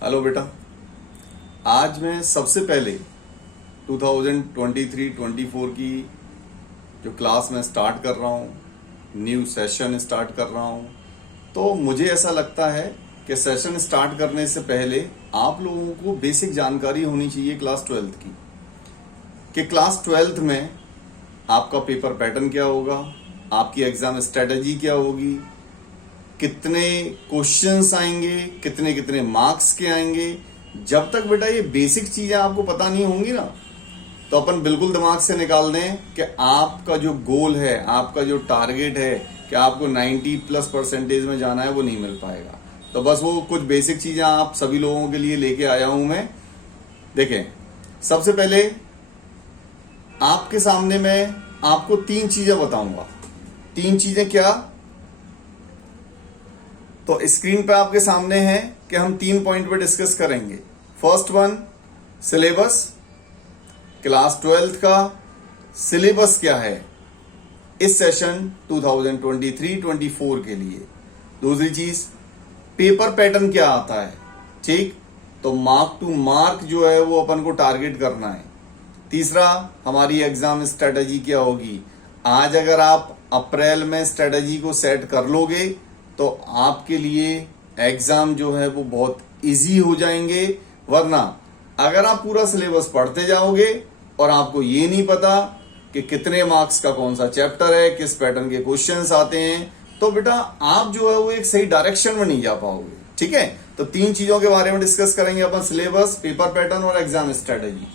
Hello बेटा। आज मैं सबसे पहले 2023-24 की जो क्लास में स्टार्ट कर रहा हूँ, न्यू सेशन स्टार्ट कर रहा हूँ। तो मुझे ऐसा लगता है कि सेशन स्टार्ट करने से पहले आप लोगों को बेसिक जानकारी होनी चाहिए क्लास 12th की, कि क्लास 12th में आपका पेपर पैटर्न क्या होगा, आपकी एग्जाम स्ट्रेटजी क्या होगी, कितने क्वेश्चंस आएंगे, कितने कितने मार्क्स के आएंगे। जब तक बेटा ये बेसिक चीजें आपको पता नहीं होंगी ना, तो अपन बिल्कुल दिमाग से निकाल दें कि आपका जो गोल है, आपका जो टारगेट है कि आपको 90+ % में जाना है, वो नहीं मिल पाएगा। तो बस वो कुछ बेसिक चीजें आप सभी लोगों के लिए लेके आया हूं मैं। देखें, सबसे पहले आपके सामने मैं आपको 3 चीजें बताऊंगा। 3 चीजें क्या? तो स्क्रीन पे आपके सामने है कि हम 3 पॉइंट पे डिस्कस करेंगे। First one, syllabus, class 12th का सिलेबस क्या है इस सेशन 2023-24 के लिए। दूसरी चीज, पेपर पैटर्न क्या आता है, ठीक, तो मार्क टू मार्क जो है वो अपन को टारगेट करना है। तीसरा, हमारी एग्जाम स्ट्रेटजी क्या होगी। आज अगर आप अप्रैल में स्ट्रेटजी को सेट कर लोगे तो आपके लिए एग्जाम जो है वो बहुत इजी हो जाएंगे। वरना अगर आप पूरा सिलेबस पढ़ते जाओगे और आपको ये नहीं पता कि कितने मार्क्स का कौन सा चैप्टर है, किस पैटर्न के क्वेश्चंस आते हैं, तो बेटा आप जो है वो एक सही डायरेक्शन में नहीं जा पाओगे। ठीक है, तो 3 चीजों के बारे में डिस्कस करेंगे अपन, सिलेबस, पेपर पैटर्न और एग्जाम स्ट्रेटजी।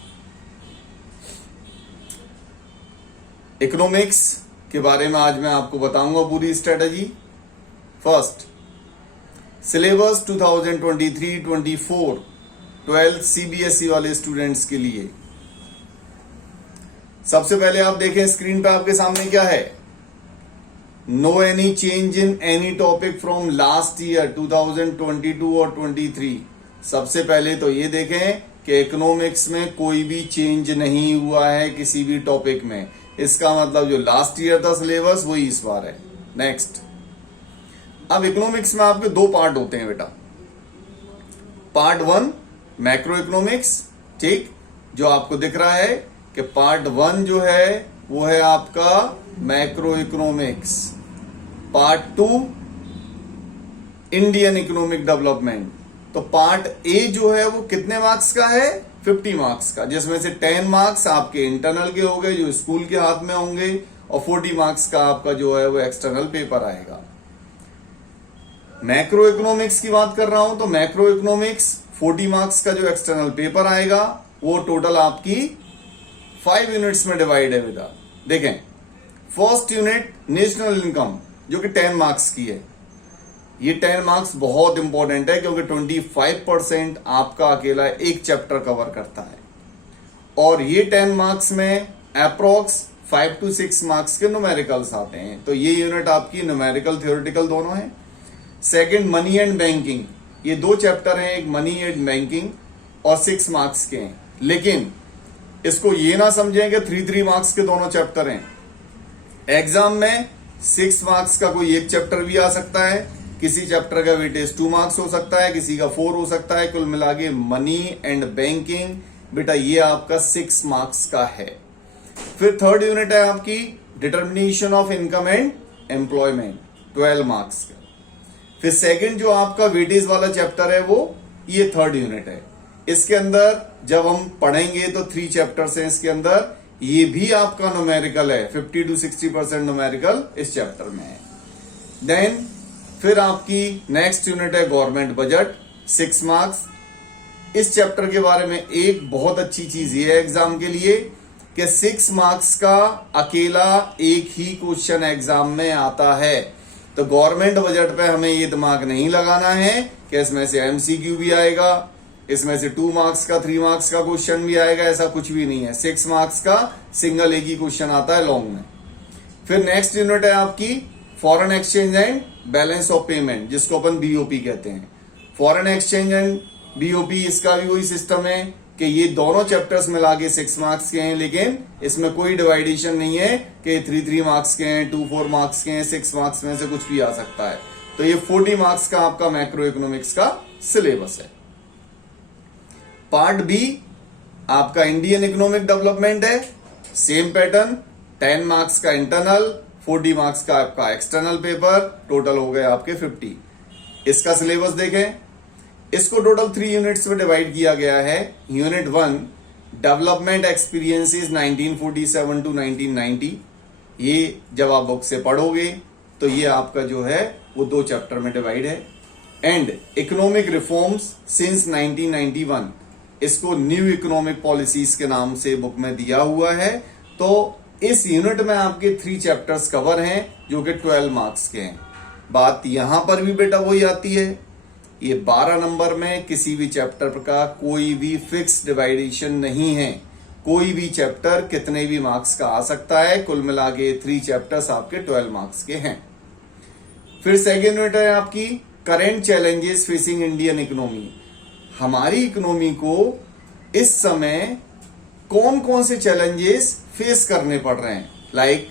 इकोनॉमिक्स के बारे में आज मैं आपको बताऊंगा पूरी strategy. First, syllabus 2023-24 12th CBSE वाले स्टूडेंट्स के लिए। सबसे पहले आप देखें स्क्रीन पे आपके सामने क्या है। No any change in any topic from last year 2022 और 23। सबसे पहले तो ये देखें कि इकोनॉमिक्स में कोई भी चेंज नहीं हुआ है किसी भी टॉपिक में। इसका मतलब जो लास्ट ईयर था सिलेबस वही इस बार है। नेक्स्ट, अब इकोनॉमिक्स में आपके 2 पार्ट होते हैं बेटा। पार्ट 1 मैक्रो इकोनॉमिक्स, ठीक, जो आपको दिख रहा है कि पार्ट 1 जो है वो है आपका macro economics. Part 2 Indian economic development. तो पार्ट ए जो है वो कितने मार्क्स का है? 50 मार्क्स का, जिसमें से 10 मार्क्स आपके इंटरनल के हो गए जो स्कूल के हाथ में होंगे, और 40 मार्क्स का आपका जो है वो एक्सटर्नल पेपर आएगा। मैक्रो इकोनॉमिक्स की बात कर रहा हूं तो मैक्रो इकोनॉमिक्स 40 मार्क्स का जो एक्सटर्नल पेपर आएगा वो टोटल आपकी 5 यूनिट्स में डिवाइड है बेटा। देखें, फर्स्ट यूनिट नेशनल इनकम जो कि 10 मार्क्स की है। ये 10 मार्क्स बहुत इंपॉर्टेंट है क्योंकि 25% आपका अकेला एक चैप्टर कवर करता है, और ये 10 मार्क्स में अप्रोक्स 5 to 6 मार्क्स के न्यूमेरिकल्स आते हैं। तो ये यूनिट आपकी न्यूमेरिकल थ्योरेटिकल दोनों है। सेकंड, मनी एंड बैंकिंग, ये 2 चैप्टर हैं, एक मनी एंड बैंकिंग और 6 मार्क्स के हैं। लेकिन इसको ये ना समझें कि 3 मार्क्स के दोनों चैप्टर हैं। एग्जाम में 6 मार्क्स का कोई एक चैप्टर भी आ सकता है, किसी चैप्टर का वेटेज 2 मार्क्स हो सकता है, किसी का 4 हो सकता है। कुल मिला के मनी एंड बैंकिंग बेटा ये आपका 6 मार्क्स का है। फिर थर्ड यूनिट है आपकी determination of income and employment, 12 marks का। फिर सेकंड जो आपका वेटेज वाला चैप्टर है वो ये थर्ड यूनिट है। इसके अंदर जब हम पढ़ेंगे तो 3 चैप्टर्स हैं इसके अंदर, ये भी आपका न्यूमेरिकल है, 50 to 60% न्यूमेरिकल इस चैप्टर में है। देन फिर आपकी नेक्स्ट यूनिट है गवर्नमेंट बजट, 6 मार्क्स। इस चैप्टर के बारे में एक बहुत अच्छी चीज ये है एग्जाम के लिए कि 6 मार्क्स का अकेला एक ही क्वेश्चन एग्जाम में आता है। तो गवर्नमेंट बजट पे हमें ये दिमाग नहीं लगाना है कि इसमें से एमसीक्यू भी आएगा, इसमें से 2 मार्क्स का 3 मार्क्स का क्वेश्चन भी आएगा, ऐसा कुछ भी नहीं है। 6 मार्क्स का सिंगल एक ही क्वेश्चन आता है लॉन्ग में। फिर नेक्स्ट यूनिट है आपकी foreign exchange and balance of payment, जिसको अपन बीओपी कहते हैं। फॉरेन एक्सचेंज एंड बीओपी, इसका भी वही सिस्टम है कि ये दोनों चैप्टर्स मिला के 6 मार्क्स के हैं, लेकिन इसमें कोई डिवाइडेशन नहीं है कि 3 मार्क्स के हैं, 2 मार्क्स के हैं, 6 मार्क्स में से कुछ भी आ सकता है। तो ये 40 मार्क्स का आपका मैक्रो इकोनॉमिक्स का सिलेबस है। पार्ट बी आपका इंडियन इकोनॉमिक डेवलपमेंट है, सेम पैटर्न, 10 मार्क्स का इंटरनल, 40 मार्क्स का आपका एक्सटर्नल पेपर, टोटल हो गए आपके 50। इसका सिलेबस देखें, इसको टोटल 3 यूनिट्स में डिवाइड किया गया है। यूनिट 1 डेवलपमेंट एक्सपीरियंसेस 1947 टू 1990, ये जब आप बुक से पढ़ोगे तो ये आपका जो है वो 2 चैप्टर में डिवाइड है। एंड इकोनॉमिक रिफॉर्म्स सिंस 1991, इसको न्यू इकोनॉमिक पॉलिसीज के नाम से बुक में दिया हुआ है। तो इस यूनिट में आपके 3 चैप्टर्स कवर हैं जो कि 12 मार्क्स के हैं। बात यहां पर भी बेटा वही आती है, ये 12 नंबर में किसी भी चैप्टर का कोई भी फिक्स डिवाइडेशन नहीं है। कोई भी चैप्टर कितने भी मार्क्स का आ सकता है। कुल मिला के 3 चैप्टर्स आपके 12 मार्क्स के हैं। फिर सेकेंड यूनिट है आपकी current challenges facing Indian economy. हमारी इकोनॉमी को इस समय कौन कौन से चैलेंजेस फेस करने पड़ रहे हैं, लाइक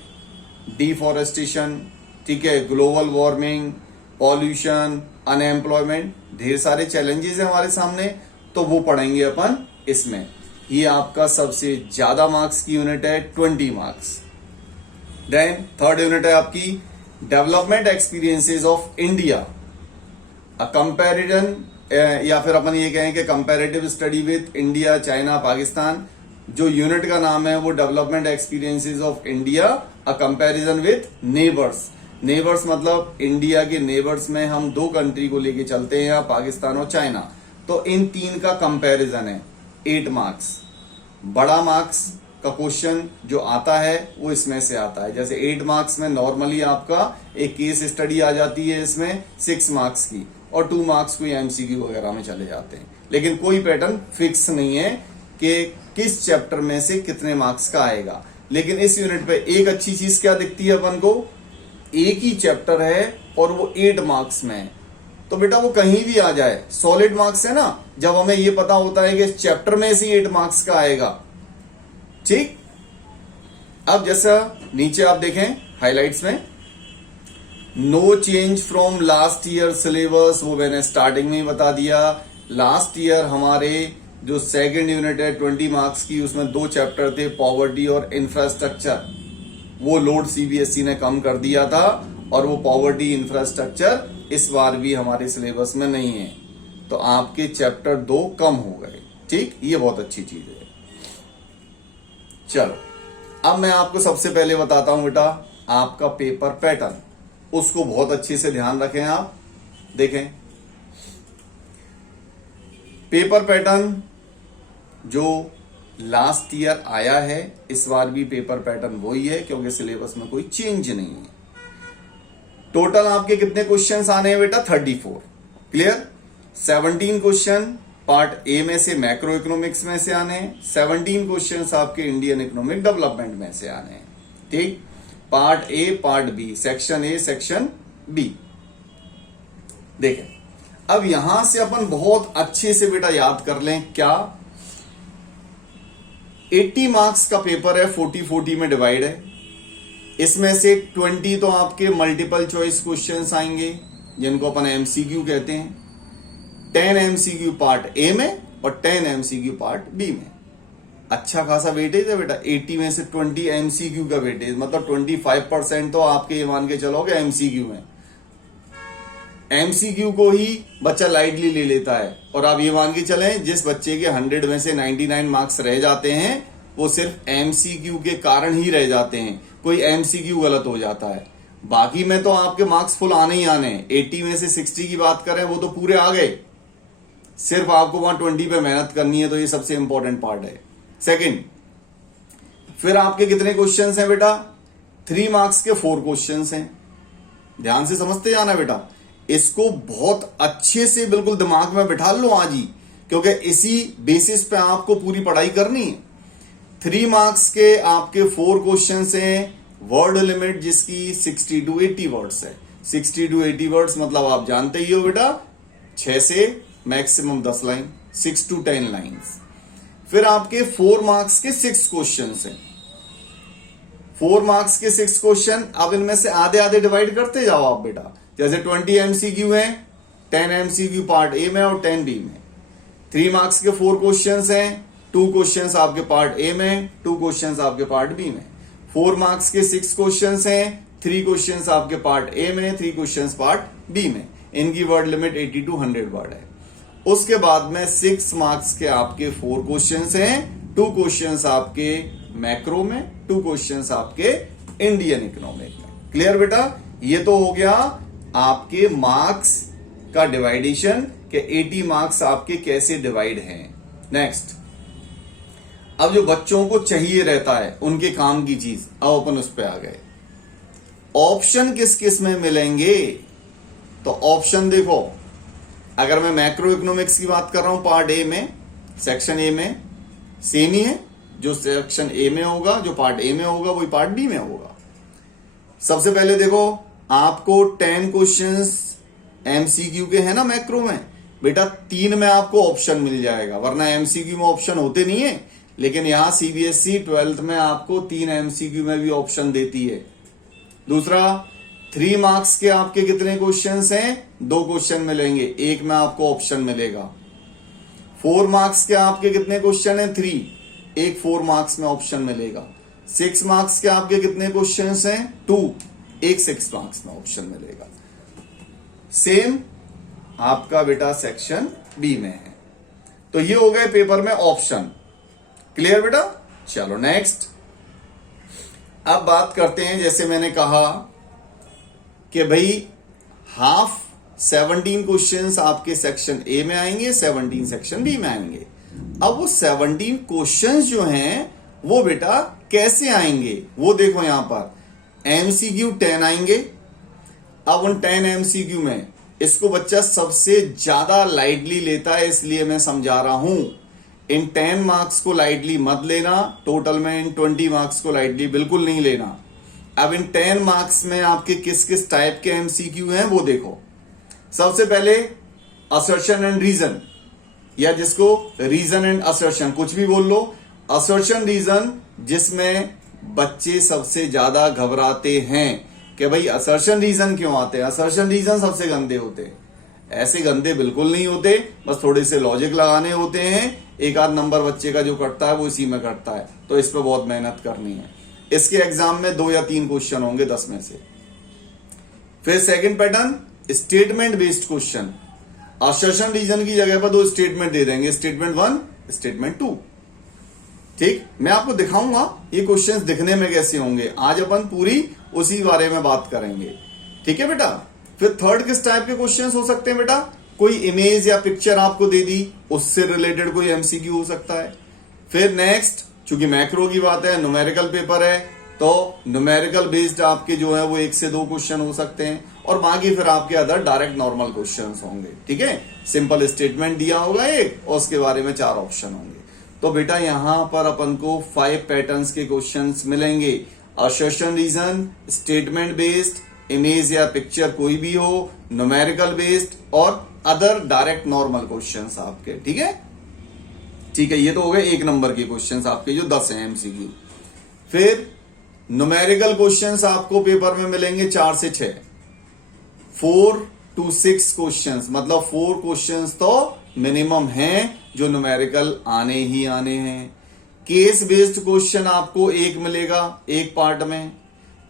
डिफॉरेस्टेशन, ठीक है, ग्लोबल वार्मिंग, पॉल्यूशन, अनएम्प्लॉयमेंट, ढेर सारे चैलेंजेस हैं हमारे सामने, तो वो पढ़ेंगे अपन इसमें। ये आपका सबसे ज्यादा मार्क्स की यूनिट है, 20 मार्क्स। देन थर्ड यूनिट है आपकी development experiences of India, a comparison, या फिर अपन ये कहें कि comparative study with India, China, Pakistan. जो यूनिट का नाम है वो development experiences of India, a comparison with neighbours. Neighbours मतलब इंडिया के नेबर्स में हम 2 कंट्री को लेके चलते हैं, पाकिस्तान और चाइना। तो इन 3 का कंपैरिजन है, 8 मार्क्स। बड़ा मार्क्स का क्वेश्चन जो आता है वो इसमें से आता है। जैसे 8 मार्क्स में नॉर्मली आपका एक केस स्टडी आ जाती है इसमें 6 मार्क्स की, और 2 मार्क्स कोई एमसीक्यू वगैरह में चले जाते हैं। लेकिन कोई पैटर्न फिक्स नहीं है कि किस चैप्टर में से कितने मार्क्स का आएगा। लेकिन इस यूनिट पे एक अच्छी चीज क्या दिखती है अपन को, एक ही चैप्टर है और वो 8 मार्क्स में है। तो बेटा वो कहीं भी आ जाए, सॉलिड मार्क्स है ना, जब हमें ये पता होता है कि इस चैप्टर में से 8 मार्क्स का आएगा। ठीक, अब जैसा नीचे आप देखें हाइलाइट्स में, no change from last year syllabus, वो मैंने स्टार्टिंग में ही बता दिया। लास्ट ईयर हमारे जो सेकंड यूनिट है 20 मार्क्स की, उसमें 2 चैप्टर थे, पॉवर्टी और इंफ्रास्ट्रक्चर। वो लोड सीबीएसई ने कम कर दिया था, और वो पॉवर्टी इंफ्रास्ट्रक्चर इस बार भी हमारे सिलेबस में नहीं है। तो आपके चैप्टर 2 कम हो गए। ठीक, ये बहुत अच्छी चीज है। चलो अब मैं आपको सबसे पहले बताता हूं बेटा आपका पेपर पैटर्न, उसको बहुत अच्छे से ध्यान रखें आप। देखें पेपर पैटर्न जो लास्ट ईयर आया है, इस बार भी पेपर पैटर्न वही है, क्योंकि सिलेबस में कोई चेंज नहीं है। टोटल आपके कितने क्वेश्चंस आने हैं बेटा, 34। क्लियर, 17 क्वेश्चन पार्ट ए में से, मैक्रो इकोनॉमिक्स में से आने हैं, 17 क्वेश्चंस आपके इंडियन इकोनॉमिक डेवलपमेंट में से आने हैं। ठीक, part A, part B, section A, section B. देखें अब यहां से अपन बहुत अच्छे से बेटा याद कर लें, क्या 80 मार्क्स का पेपर है, 40-40 में डिवाइड है। इसमें से 20 तो आपके मल्टीपल चॉइस क्वेश्चंस आएंगे, जिनको अपन एमसीक्यू कहते हैं। 10 एमसीक्यू पार्ट ए में और 10 एमसीक्यू पार्ट बी में। अच्छा खासा वेटेज है बेटा, 80 में से 20 एमसीक्यू का वेटेज, मतलब 25% तो आपके ये मान के चलोगे एमसीक्यू में। एमसीक्यू को ही बच्चा लाइटली ले लेता है, और आप ये मान के चलें जिस बच्चे के 100 में से 99 मार्क्स रह जाते हैं, वो सिर्फ एमसीक्यू के कारण ही रह जाते हैं। कोई एमसीक्यू गलत हो जाता है, बाकी में तो आपके मार्क्स फुल आने ही आने हैं। 80 में से 60 की बात करें, वो तो पूरे आ गए, सिर्फ आपको वहां 20 पे मेहनत करनी है। तो ये सबसे इंपॉर्टेंट पार्ट है। सेकंड, फिर आपके कितने क्वेश्चंस हैं बेटा, 3 मार्क्स के 4 क्वेश्चंस हैं। ध्यान से समझते जाना बेटा, इसको बहुत अच्छे से बिल्कुल दिमाग में बिठा लो आज ही, क्योंकि इसी बेसिस पे आपको पूरी पढ़ाई करनी है। 3 मार्क्स के आपके 4 क्वेश्चंस हैं। वर्ड लिमिट जिसकी 60 to 80 वर्ड्स है। 60 to 80 वर्ड्स मतलब आप जानते ही हो बेटा, 6 से मैक्सिमम 10 लाइन, 6 to 10 लाइन्स। फिर आपके 4 मार्क्स के 6 क्वेश्चंस हैं। 4 मार्क्स के 6 क्वेश्चन, अब इनमें से आधे आधे डिवाइड करते जाओ आप बेटा। जैसे 20 एमसीक्यू है, 10 एमसीक्यू पार्ट ए में और 10 बी में। 3 मार्क्स के 4 क्वेश्चंस हैं, 2 क्वेश्चंस आपके पार्ट ए में, 2 क्वेश्चंस आपके पार्ट बी में। 4 मार्क्स के 6 क्वेश्चंस हैं, 3 क्वेश्चंस आपके पार्ट ए में, 3 क्वेश्चंस पार्ट बी में। इनकी वर्ड लिमिट 80 to 100 वर्ड है। उसके बाद में 6 मार्क्स के आपके 4 क्वेश्चंस हैं, 2 क्वेश्चंस आपके मैक्रो में, 2 क्वेश्चंस आपके इंडियन इकोनॉमिक में। क्लियर बेटा? ये तो हो गया आपके मार्क्स का डिवाइडेशन के 80 मार्क्स आपके कैसे डिवाइड हैं। नेक्स्ट, अब जो बच्चों को चाहिए रहता है उनके काम की चीज, अब अपन उस पे आ गए। ऑप्शन किस किस में मिलेंगे? तो ऑप्शन देखो, अगर मैं मैक्रो इकोनॉमिक्स की बात कर रहा हूं पार्ट ए में, सेक्शन ए में, सेम ही है। जो सेक्शन ए में होगा, जो पार्ट ए में होगा, वही पार्ट बी में होगा। सबसे पहले देखो, आपको 10 क्वेश्चंस एमसीक्यू के हैं ना मैक्रो में, बेटा 3 में आपको ऑप्शन मिल जाएगा, वरना एमसीक्यू में ऑप्शन होते नहीं है। लेकिन यहां सीबीएसई 12th में आपको 3 एमसीक्यू में भी ऑप्शन देती है। दूसरा, 3 मार्क्स के आपके कितने क्वेश्चंस हैं? 2 क्वेश्चन मिलेंगे, 1 में आपको ऑप्शन मिलेगा। 4 मार्क्स के आपके कितने क्वेश्चन हैं? 3, 1 4 मार्क्स में ऑप्शन मिलेगा। 6 मार्क्स के आपके कितने क्वेश्चंस हैं? 2, 1 6 मार्क्स में ऑप्शन मिलेगा। सेम आपका बेटा सेक्शन बी में है। तो ये हो गए पेपर में ऑप्शन। क्लियर बेटा? चलो नेक्स्ट, अब बात करते हैं, जैसे मैंने कहा कि भाई हाफ 17 क्वेश्चंस आपके सेक्शन ए में आएंगे, 17 सेक्शन बी में आएंगे। अब वो 17 क्वेश्चंस जो हैं वो बेटा कैसे आएंगे वो देखो। यहां पर एमसीक्यू 10 आएंगे। अब उन 10 एमसीक्यू में इसको बच्चा सबसे ज्यादा लाइटली लेता है, इसलिए मैं समझा रहा हूं। इन 10 मार्क्स को लाइटली मत लेना, टोटल में इन 20 मार्क्स को लाइटली बिल्कुल नहीं लेना। अब इन 10 मार्क्स में आपके किस किस टाइप के एमसीक्यू हैं वो देखो। सबसे पहले असर्शन एंड रीजन, या जिसको रीजन एंड असर्शन कुछ भी बोल लो। असर्शन रीजन, जिसमें बच्चे सबसे ज्यादा घबराते हैं कि भाई असर्शन रीजन क्यों आते हैं, असर्शन रीजन सबसे गंदे होते हैं। ऐसे गंदे बिल्कुल नहीं होते, बस थोड़े से लॉजिक लगाने होते हैं। एक आध नंबर बच्चे का जो कटता है वो इसी में कटता है, तो इस पर बहुत मेहनत करनी है। इसके एग्जाम में 2 या 3 क्वेश्चन होंगे 10 में से। फिर second pattern, statement based question. Assertion reason की जगह पर 2 स्टेटमेंट दे देंगे, स्टेटमेंट 1, स्टेटमेंट 2। ठीक, मैं आपको दिखाऊंगा ये क्वेश्चंस दिखने में कैसे होंगे। आज अपन पूरी उसी बारे में बात करेंगे। ठीक है बेटा? फिर थर्ड किस टाइप के क्वेश्चंस हो सकते हैं बेटा? कोई इमेज या पिक्चर आपको दे दी, उससे रिलेटेड कोई एमसीक्यू हो सकता है। फिर नेक्स्ट, चूंकि मैक्रो की बात है, न्यूमेरिकल पेपर है, तो न्यूमेरिकल बेस्ड आपके जो है वो 1 से 2 क्वेश्चन हो सकते हैं, और बाकी फिर आपके अदर डायरेक्ट नॉर्मल क्वेश्चंस होंगे। ठीक है? सिंपल स्टेटमेंट दिया होगा एक, और उसके बारे में 4 ऑप्शन होंगे। तो बेटा यहां पर अपन को 5 पैटर्न्स के क्वेश्चंस मिलेंगे। Assertion reason, statement based, image या पिक्चर कोई भी हो, न्यूमेरिकल बेस्ड, और अदर डायरेक्ट नॉर्मल क्वेश्चंस आपके। ठीक है? ठीक है, ये तो हो गए 1 नंबर के क्वेश्चंस आपके जो 10 हैं एमसीक्यू। फिर न्यूमेरिकल क्वेश्चंस आपको पेपर में मिलेंगे 4 से 6, 4 to 6 क्वेश्चंस, मतलब 4 क्वेश्चंस तो मिनिमम हैं जो न्यूमेरिकल आने ही आने हैं। केस बेस्ड क्वेश्चन आपको 1 मिलेगा एक पार्ट में,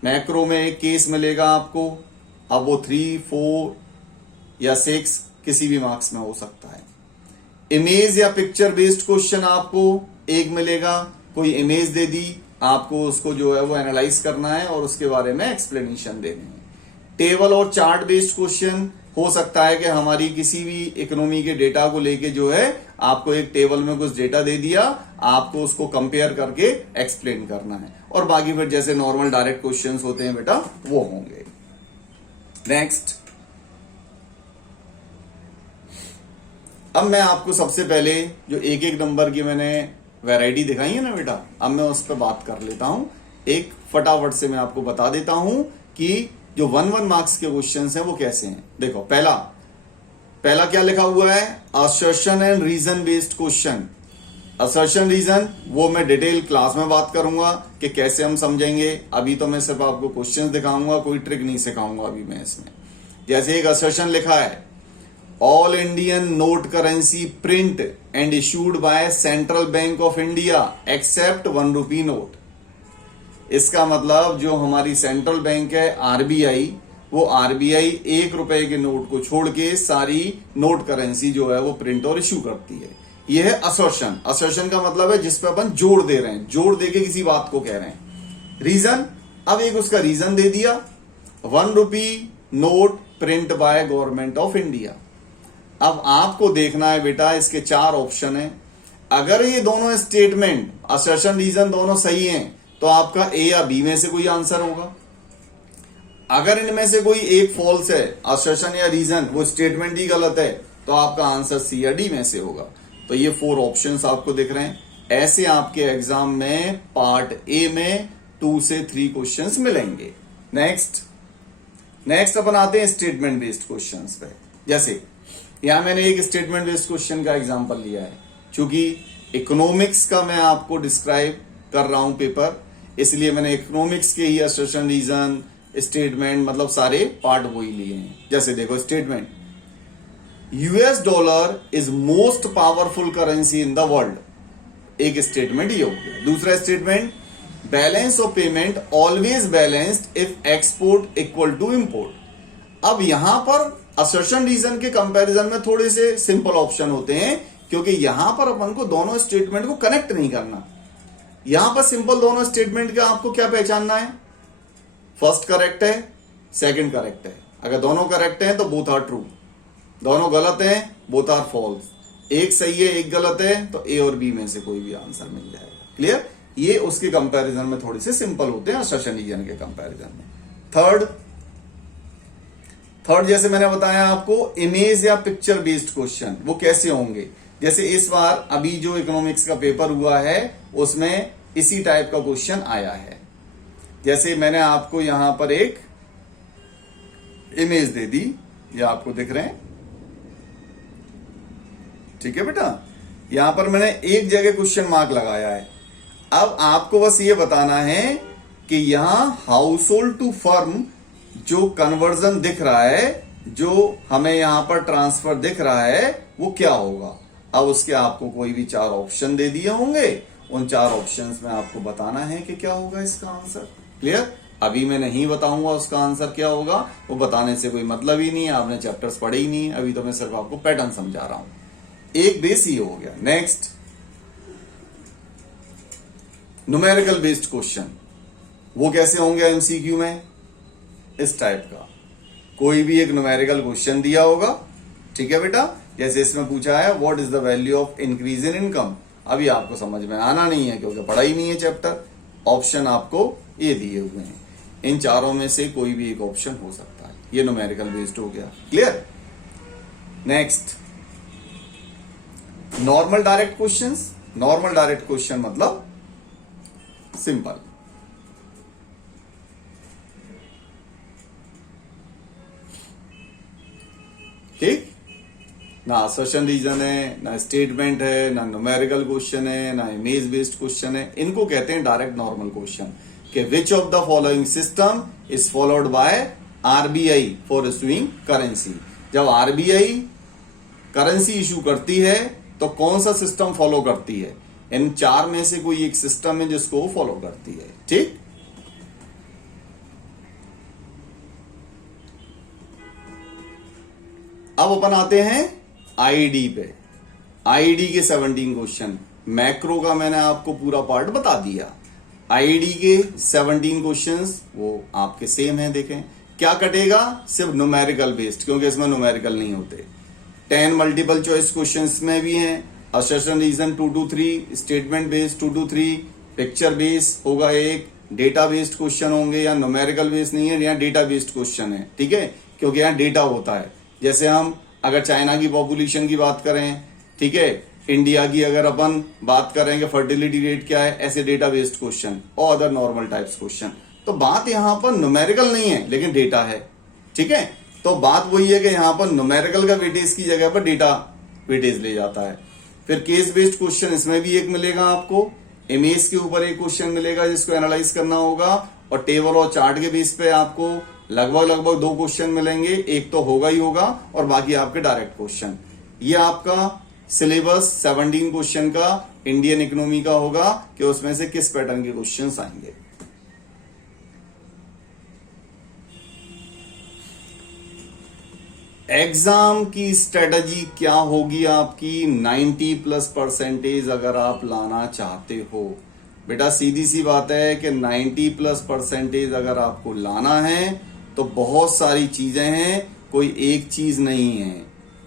मैक्रो में 1 केस मिलेगा आपको। अब वो 3, 4 या 6 किसी भी मार्क्स में हो सकता है। इमेज या पिक्चर बेस्ड क्वेश्चन आपको 1 मिलेगा, कोई इमेज दे दी, आपको उसको जो है वो एनालाइज करना है और उसके बारे में एक्सप्लेनेशन देने हैं। टेबल और चार्ट बेस्ड क्वेश्चन हो सकता है कि हमारी किसी भी इकोनॉमी के डेटा को लेके जो है आपको एक टेबल में कुछ डेटा दे दिया, आपको उसको कंपेयर करके एक्सप्लेन करना है, और बाकी फिर जैसे नॉर्मल डायरेक्ट क्वेश्चंस होते हैं बेटा वो होंगे। नेक्स्ट, अब मैं आपको सबसे पहले जो 1-1 नंबर की मैंने वैरायटी दिखाई है ना बेटा, अब मैं उस पर बात कर लेता हूं। एक फटाफट से मैं आपको बता देता हूं कि जो 1-1 मार्क्स के क्वेश्चंस हैं वो कैसे हैं। देखो, पहला क्या लिखा हुआ है? Assertion and reason based question. Assertion reason वो मैं डिटेल क्लास में बात करूंगा कि कैसे हम समझेंगे। अभी तो मैं सिर्फ आपको क्वेश्चंस दिखाऊंगा, कोई ट्रिक नहीं सिखाऊंगा अभी मैं इसमें। जैसे एक असर्शन लिखा है, all Indian note currency print and issued by central bank of India accept 1 rupee note. इसका मतलब जो हमारी सेंट्रल बैंक है आरबीआई, वो आरबीआई 1 रुपए के नोट को छोड़ के सारी नोट करेंसी जो है वो प्रिंट और इशू करती है। यह है असर्शन। असर्शन का मतलब है जिस पे अपन जोड़ दे रहे हैं, जोड़ दे के किसी बात को कह रहे हैं। रीजन, अब एक उसका रीजन दे दिया, 1 rupee note print by government of India. अब आपको देखना है बेटा, इसके 4 ऑप्शन है। अगर ये दोनों स्टेटमेंट असर्शन रीजन दोनों सही हैं तो आपका ए या बी में से कोई आंसर होगा। अगर इनमें से कोई एक फॉल्स है, असर्शन या रीजन, वो स्टेटमेंट ही गलत है, तो आपका आंसर सी या डी में से होगा। तो ये 4 ऑप्शंस आपको दिख रहे हैं। ऐसे आपके एग्जाम में पार्ट ए में 2 से 3 क्वेश्चंस मिलेंगे। नेक्स्ट अपन आते हैं स्टेटमेंट बेस्ड क्वेश्चंस पे। जैसे यहां मैंने एक स्टेटमेंट बेस्ड क्वेश्चन का एग्जांपल लिया है। चूंकि इकोनॉमिक्स का मैं आपको डिस्क्राइब कर रहा हूं पेपर, इसलिए मैंने इकोनॉमिक्स के ही असर्शन रीजन स्टेटमेंट मतलब सारे पार्ट वही लिए हैं। जैसे देखो statement, US dollar is most powerful currency in the world, एक स्टेटमेंट ये हो गया। दूसरा statement, balance of payment always balanced if export equal to import. अब यहां पर असर्शन रीजन के कंपैरिजन में थोड़े से सिंपल ऑप्शन होते हैं, क्योंकि यहां पर अपन को दोनों स्टेटमेंट को कनेक्ट नहीं करना। यहां पर सिंपल दोनों स्टेटमेंट का आपको क्या पहचानना है, फर्स्ट करेक्ट है, सेकंड करेक्ट है। अगर दोनों करेक्ट हैं तो बोथ आर ट्रू, दोनों गलत हैं बोथ आर फॉल्स। एक सही है एक गलत है तो ए और बी में से कोई भी आंसर मिल जाएगा। क्लियर? ये उसके कंपैरिजन में थोड़े से सिंपल होते हैं असर्शन रीजन के कंपैरिजन में। थर्ड जैसे मैंने बताया आपको, इमेज या पिक्चर बेस्ड क्वेश्चन वो कैसे होंगे। जैसे इस बार अभी जो इकोनॉमिक्स का पेपर हुआ है उसमें इसी टाइप का क्वेश्चन आया है। जैसे मैंने आपको यहां पर एक इमेज दे दी, ये आपको दिख रहे हैं, ठीक है बेटा। यहां पर मैंने एक जगह क्वेश्चन मार्क लगाया है। अब आपको बस ये बताना है कि यहां हाउस होल्ड टू फर्म जो कन्वर्जन दिख रहा है, जो हमें यहां पर ट्रांसफर दिख रहा है, वो क्या होगा। अब उसके आपको कोई भी 4 ऑप्शन दे दिए होंगे, उन 4 ऑप्शंस में आपको बताना है कि क्या होगा इसका आंसर। क्लियर? अभी मैं नहीं बताऊंगा उसका आंसर क्या होगा, वो बताने से कोई मतलब ही नहीं है, आपने चैप्टर्स पढ़े ही नहीं। अभी तो मैं सिर्फ आपको पैटर्न समझा रहा हूं। एक बेस ही हो गया। नेक्स्ट, न्यूमेरिकल बेस्ड क्वेश्चन, वो कैसे होंगे एमसीक्यू में, इस टाइप का कोई भी एक न्यूमेरिकल क्वेश्चन दिया होगा, ठीक है बेटा। जैसे इसमें पूछा है what is the value of increase in income. अभी आपको समझ में आना नहीं है क्योंकि पढ़ा ही नहीं है चैप्टर। ऑप्शन आपको ये दिए हुए हैं, इन चारों में से कोई भी एक ऑप्शन हो सकता है। ये न्यूमेरिकल बेस्ड हो गया। Clear? Next, normal direct questions. Normal direct question मतलब सिंपल, ठीक ना, असर्शन रीजन है, ना स्टेटमेंट है, ना न्यूमेरिकल क्वेश्चन है, ना इमेज बेस्ड क्वेश्चन है। इनको कहते हैं डायरेक्ट नॉर्मल क्वेश्चन। कि which of the following system is followed by RBI for issuing currency. जब आरबीआई करेंसी इशू करती है तो कौन सा सिस्टम फॉलो करती है, इन 4 में से कोई एक सिस्टम है जिसको फॉलो करती है। ठीक, अब अपन आते हैं आईडी पे। आईडी के 17 क्वेश्चन, मैक्रो का मैंने आपको पूरा पार्ट बता दिया। आईडी के 17 क्वेश्चंस वो आपके सेम हैं। देखें क्या कटेगा, सिर्फ न्यूमेरिकल बेस्ड, क्योंकि इसमें न्यूमेरिकल नहीं होते। 10 मल्टीपल चॉइस क्वेश्चंस में भी हैं, assertion reason 2 to 3, statement based 2 to 3, picture based होगा एक, डेटा बेस्ड क्वेश्चन होंगे, या न्यूमेरिकल बेस्ड नहीं है, यहाँ डेटा बेस्ड क्वेश्चन है। ठीक है, क्योंकि यहाँ डेटा होता है। जैसे हम अगर चाइना की पॉपुलेशन की बात करें, ठीक है, इंडिया की अगर अपन बात करें कि फर्टिलिटी रेट क्या है, ऐसे डेटा बेस्ड क्वेश्चन और अदर नॉर्मल टाइप्स क्वेश्चन। तो बात यहां पर न्यूमेरिकल नहीं है लेकिन डेटा है। ठीक है, तो बात वही है कि यहां पर न्यूमेरिकल का वेटेज की जगह पर डेटा वेटेज ले जाता है। फिर केस बेस्ड क्वेश्चन इसमें भी एक मिलेगा आपको, इमेज के ऊपर एक क्वेश्चन मिलेगा जिसको एनालाइज करना होगा, और टेबल और चार्ट के बेस पे आपको लगभग 2 क्वेश्चन मिलेंगे। एक तो होगा ही होगा और बाकी आपके डायरेक्ट क्वेश्चन। ये आपका सिलेबस 17 क्वेश्चन का इंडियन इकोनॉमी का होगा कि उसमें से किस पैटर्न के क्वेश्चंस आएंगे। एग्जाम की स्ट्रेटजी क्या होगी आपकी 90+% अगर आप लाना चाहते हो। बेटा सीधी सी बात है कि 90+% अगर आपको लाना है तो बहुत सारी चीजें हैं, कोई एक चीज नहीं है,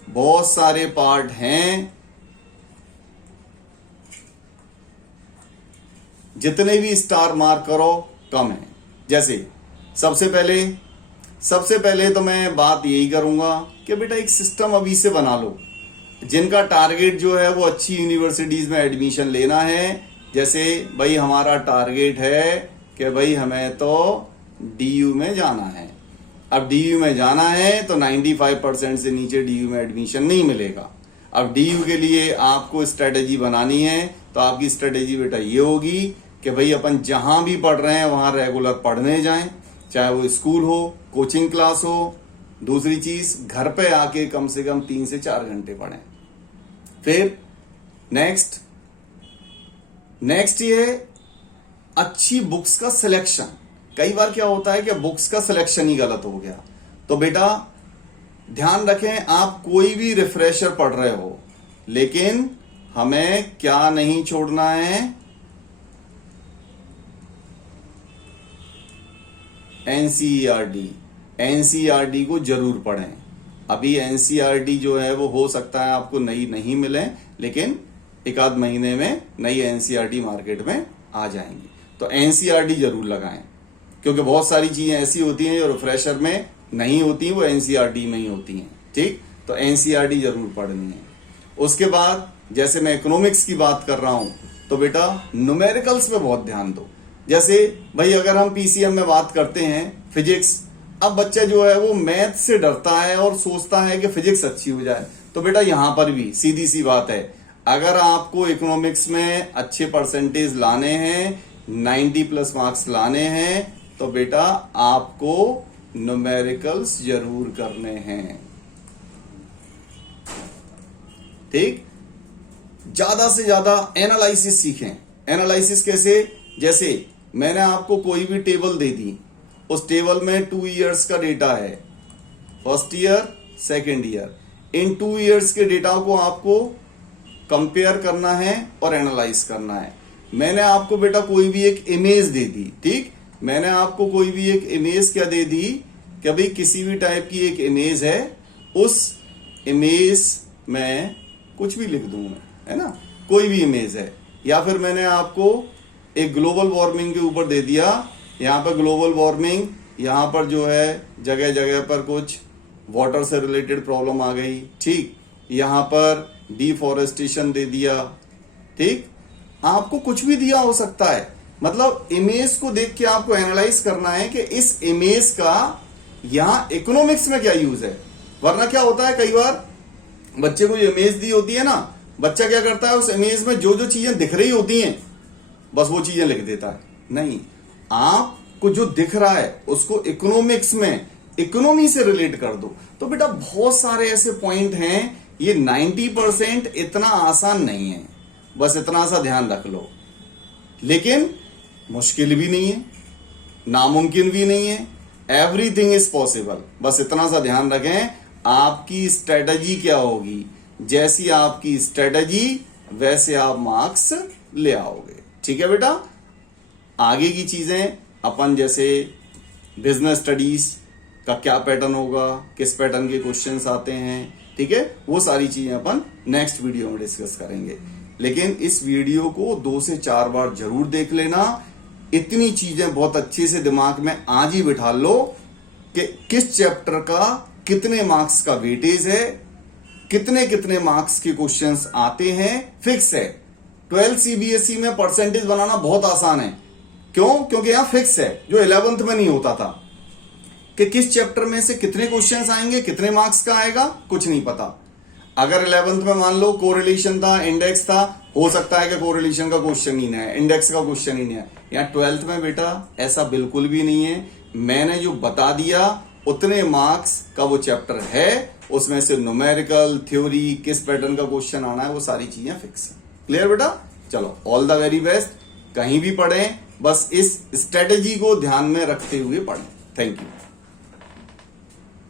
बहुत सारे पार्ट हैं। जितने भी स्टार मार्क करो कम है। जैसे सबसे पहले तो मैं बात यही करूंगा कि बेटा एक सिस्टम अभी से बना लो। जिनका टारगेट जो है वो अच्छी यूनिवर्सिटीज में एडमिशन लेना है, जैसे भाई हमारा टारगेट है कि भाई हमें तो डीयू में जाना है। अब डीयू में जाना है तो 95% से नीचे डीयू में एडमिशन नहीं मिलेगा। अब डीयू के लिए आपको स्ट्रेटेजी बनानी है, तो आपकी स्ट्रेटेजी बेटा ये होगी कि भाई अपन जहां भी पढ़ रहे हैं वहां रेगुलर पढ़ने जाएं, चाहे वो स्कूल हो, कोचिंग क्लास हो। दूसरी चीज, घर पे आके कम से कम 3 से 4 घंटे पढ़ें। फिर नेक्स्ट ये अच्छी बुक्स का सिलेक्शन। कई बार क्या होता है कि बुक्स का सिलेक्शन ही गलत हो गया। तो बेटा ध्यान रखें, आप कोई भी रिफ्रेशर पढ़ रहे हो, लेकिन हमें क्या नहीं छोड़ना है, एनसीईआरटी को जरूर पढ़ें। अभी एनसीईआरटी जो है वो हो सकता है आपको नई नहीं मिले, लेकिन एक आध महीने में नई एनसीईआरटी मार्केट में आ जाएंगी। तो एनसीईआरटी जरूर लगाएं, क्योंकि बहुत सारी चीजें ऐसी होती हैं जो रिफ्रेशर में नहीं होती, वो एनसीईआरटी में ही होती हैं। ठीक, तो एनसीईआरटी जरूर पढ़नी है। उसके बाद जैसे मैं इकोनॉमिक्स की बात कर रहा हूं, तो बेटा न्यूमेरिकल्स पे बहुत ध्यान दो। जैसे भाई अगर हम पीसीएम में बात करते हैं फिजिक्स, अब बच्चा जो है वो मैथ से डरता है और सोचता है कि फिजिक्स अच्छी हो जाए। तो बेटा यहां पर भी सीधी सी बात है, अगर आपको इकोनॉमिक्स में अच्छे परसेंटेज लाने हैं, 90+ मार्क्स लाने हैं, तो बेटा आपको न्यूमेरिकल्स जरूर करने हैं। ठीक, ज्यादा से ज्यादा एनालिसिस सीखें। एनालिसिस कैसे? जैसे मैंने आपको कोई भी टेबल दे दी, उस टेबल में 2 इयर्स का डेटा है, फर्स्ट ईयर सेकेंड ईयर। इन 2 इयर्स के डेटा को आपको कंपेयर करना है और एनालाइज करना है। मैंने आपको बेटा कोई भी एक इमेज दे दी, ठीक, मैंने आपको कोई भी एक इमेज क्या दे दी कि भाई किसी भी टाइप की एक इमेज है, उस इमेज में कुछ भी लिख दूं मैं, है ना, कोई भी इमेज है। या फिर मैंने आपको एक ग्लोबल वार्मिंग के ऊपर दे दिया, यहां पर ग्लोबल वार्मिंग, यहां पर जो है जगह जगह पर कुछ वाटर से रिलेटेड प्रॉब्लम आ गई, ठीक, यहां पर डिफॉरेस्टेशन दे दिया, ठीक, आपको कुछ भी दिया हो सकता है। मतलब इमेज को देख के आपको एनालाइज करना है कि इस इमेज का यहां इकोनॉमिक्स में क्या यूज है। वरना क्या होता है, कई बार बच्चे को जो इमेज दी होती है ना, बच्चा क्या करता है, उस इमेज में जो जो चीजें दिख रही होती हैं बस वो चीजें लिख देता है। नहीं, आपको जो दिख रहा है उसको इकोनॉमिक्स में इकोनॉमी से रिलेट कर दो। तो बेटा बहुत सारे ऐसे पॉइंट हैं, ये 90% इतना आसान नहीं है, बस इतना सा ध्यान रख लो। लेकिन मुश्किल भी नहीं है, नामुमकिन भी नहीं है, एवरीथिंग इज पॉसिबल। बस इतना सा ध्यान रखें, आपकी स्ट्रेटजी क्या होगी, जैसी आपकी स्ट्रेटजी वैसे आप मार्क्स ले आओगे। ठीक है बेटा, आगे की चीजें अपन जैसे बिजनेस स्टडीज का क्या पैटर्न होगा, किस पैटर्न के क्वेश्चंस आते हैं, ठीक है, वो सारी चीजें अपन नेक्स्ट वीडियो में डिस्कस करेंगे। लेकिन इस वीडियो को 2 से 4 बार जरूर देख लेना। इतनी चीजें बहुत अच्छे से दिमाग में आज ही बिठा लो कि किस चैप्टर का कितने मार्क्स का वेटेज है, कितने मार्क्स के क्वेश्चंस आते हैं, फिक्स है। 12 सीबीएसई में परसेंटेज बनाना बहुत आसान है। क्यों? क्योंकि यहां फिक्स है, जो 11th में नहीं होता था कि किस चैप्टर में से कितने क्वेश्चंस आएंगे, कितने मार्क्स का आएगा, कुछ नहीं पता। अगर 11th में मान लो कोरिलेशन था, इंडेक्स था, हो सकता है कि कोरिलेशन का क्वेश्चन ही नहीं है, इंडेक्स का क्वेश्चन ही नहीं है। यहाँ 12th में बेटा ऐसा बिल्कुल भी नहीं है। मैंने जो बता दिया उतने मार्क्स का वो चैप्टर है उसमें से न्यूमेरिकल, थ्योरी, किस पैटर्न का क्वेश्चन आना है, वो सारी चीजें फिक्स है। क्लियर बेटा? चलो, ऑल द वेरी बेस्ट। कहीं भी पढ़ें, बस इस स्ट्रेटेजी को ध्यान में रखते हुए पढ़ें। Thank you.